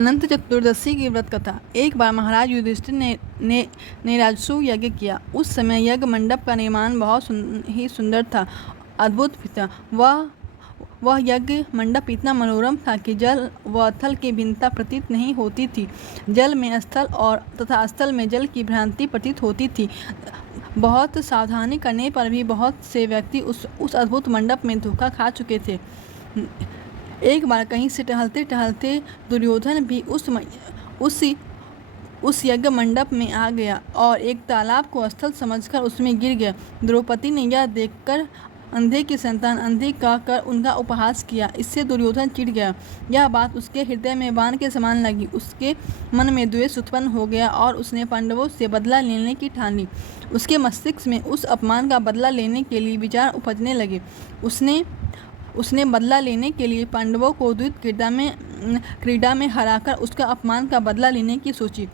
अनंत चतुर्दशी की व्रत कथा। एक बार महाराज युधिष्ठिर ने राजसूय यज्ञ किया। उस समय यज्ञ मंडप का निर्माण बहुत ही सुंदर था, अद्भुत भी था। वह यज्ञ मंडप इतना मनोरम था कि जल व थल की भिन्नता प्रतीत नहीं होती थी। जल में स्थल और तथा स्थल में जल की भ्रांति प्रतीत होती थी। बहुत सावधानी करने पर भी बहुत से व्यक्ति उस अद्भुत मंडप में धोखा खा चुके थे। एक बार कहीं से टहलते टहलते दुर्योधन भी उस यज्ञ मंडप में आ गया और एक तालाब को स्थल समझकर उसमें गिर गया। द्रौपदी ने यह देखकर अंधे की संतान अंधी कहकर उनका उपहास किया। इससे दुर्योधन चिढ़ गया। यह बात उसके हृदय में बाण के समान लगी। उसके मन में द्वेष उत्पन्न हो गया और उसने पांडवों से बदला लेने की ठान ली। उसके मस्तिष्क में उस अपमान का बदला लेने के लिए विचार उपजने लगे। उसने बदला लेने के लिए पांडवों को द्वैत क्रीड़ा में हराकर उसका अपमान का बदला लेने की सोची।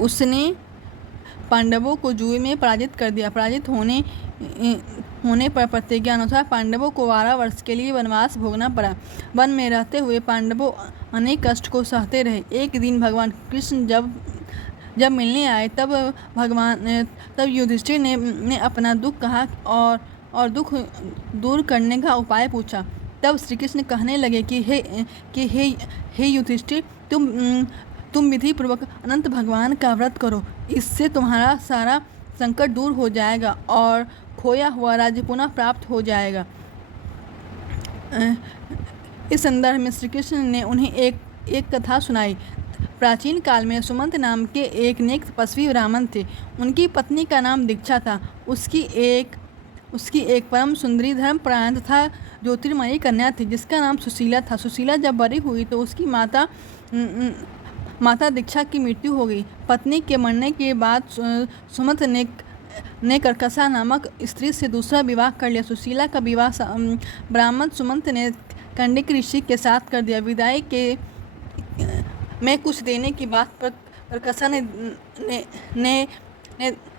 उसने पांडवों को जुए में पराजित कर दिया। पराजित होने पर प्रतिज्ञा अनुसार पांडवों को 12 वर्ष के लिए वनवास भोगना पड़ा। वन में रहते हुए पांडवों अनेक कष्ट को सहते रहे। एक दिन भगवान कृष्ण जब मिलने आए तब युधिष्ठिर ने अपना दुख कहा और दुख दूर करने का उपाय पूछा। तब श्री कृष्ण कहने लगे कि हे युधिष्ठिर, तुम विधि पूर्वक अनंत भगवान का व्रत करो। इससे तुम्हारा सारा संकट दूर हो जाएगा और खोया हुआ राज्य पुनः प्राप्त हो जाएगा। इस संदर्भ में श्री कृष्ण ने उन्हें एक कथा सुनाई। प्राचीन काल में सुमंत नाम के एक नेक तपस्वी ब्राह्मण थे। उनकी पत्नी का नाम दीक्षा था। उसकी एक परम सुंदरी धर्मपरायण तथा ज्योतिर्मयी कन्या थी जिसका नाम सुशीला था। सुशीला जब बड़ी हुई तो उसकी माता दीक्षा की मृत्यु हो गई। पत्नी के मरने के बाद सुमंत ने कर्कशा नामक स्त्री से दूसरा विवाह कर लिया। सुशीला का विवाह ब्राह्मण सुमंत ने कंडिक ऋषि के साथ कर दिया। विदाई में कुछ देने की बात पर कर्कशा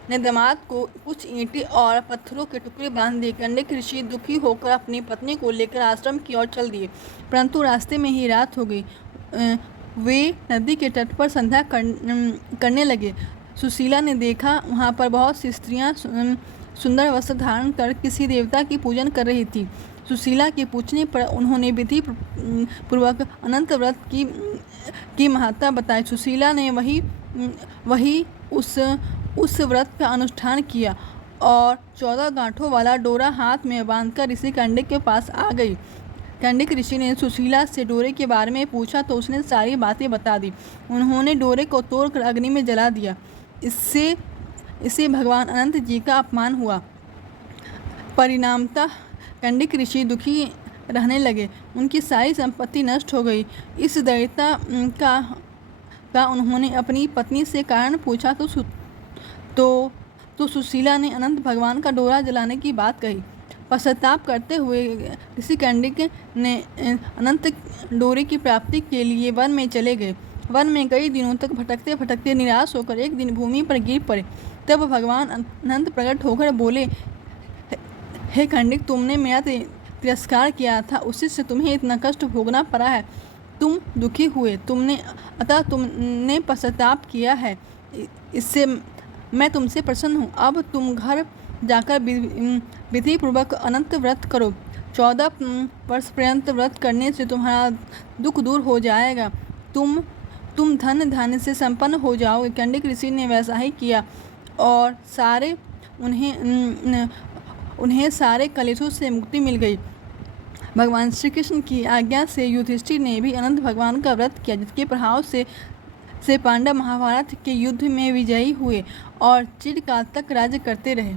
ने दामाद को कुछ ईंटें और पत्थरों के टुकड़े बांध दिए। कंडिक ऋषि दुखी होकर अपनी पत्नी को लेकर आश्रम की ओर चल दिए, परंतु रास्ते में ही रात हो गई। वे नदी के तट पर संध्या करने लगे। सुशीला ने देखा वहाँ पर बहुत सी स्त्रियाँ सुंदर वस्त्र धारण कर किसी देवता की पूजन कर रही थी। सुशीला के पूछने पर उन्होंने विधि पूर्वक अनंत व्रत की महत्ता बताई। सुशीला ने वही उस व्रत का अनुष्ठान किया और 14 गांठों वाला डोरा हाथ में बांधकर ऋषि कंडिक के पास आ गई। कंडिक ऋषि ने सुशीला से डोरे के बारे में पूछा तो उसने सारी बातें बता दी। उन्होंने डोरे को तोड़कर अग्नि में जला दिया। इससे भगवान अनंत जी का अपमान हुआ। परिणामतः कंडिक ऋषि दुखी रहने लगे। उनकी सारी संपत्ति नष्ट हो गई। इस दैत्यता का उन्होंने अपनी पत्नी से कारण पूछा तो सुशीला ने अनंत भगवान का डोरा जलाने की बात कही। पश्चाताप करते हुए ऋषि कंडिक ने अनंत डोरे की प्राप्ति के लिए वन में चले गए। वन में कई दिनों तक भटकते भटकते निराश होकर एक दिन भूमि पर गिर पड़े। तब भगवान अनंत प्रकट होकर बोले, हे कंडिक, तुमने मेरा तिरस्कार किया था, उसी से तुम्हें इतना कष्ट भोगना पड़ा है। तुम दुखी हुए, तुमने पश्चाताप किया है, इससे मैं तुमसे प्रसन्न हूँ। अब तुम घर जाकर विधि पूर्वक अनंत व्रत करो। 14 वर्ष पर्यंत व्रत करने से तुम्हारा दुख दूर हो जाएगा। तुम धन धान्य से संपन्न हो जाओगे। कंडिक ऋषि ने वैसा ही किया और उन्हें सारे कलेशों से मुक्ति मिल गई। भगवान श्री कृष्ण की आज्ञा से युधिष्ठिर ने भी अनंत भगवान का व्रत किया, जिसके प्रभाव से पांडव महाभारत के युद्ध में विजयी हुए और चिरकाल तक राज्य करते रहे।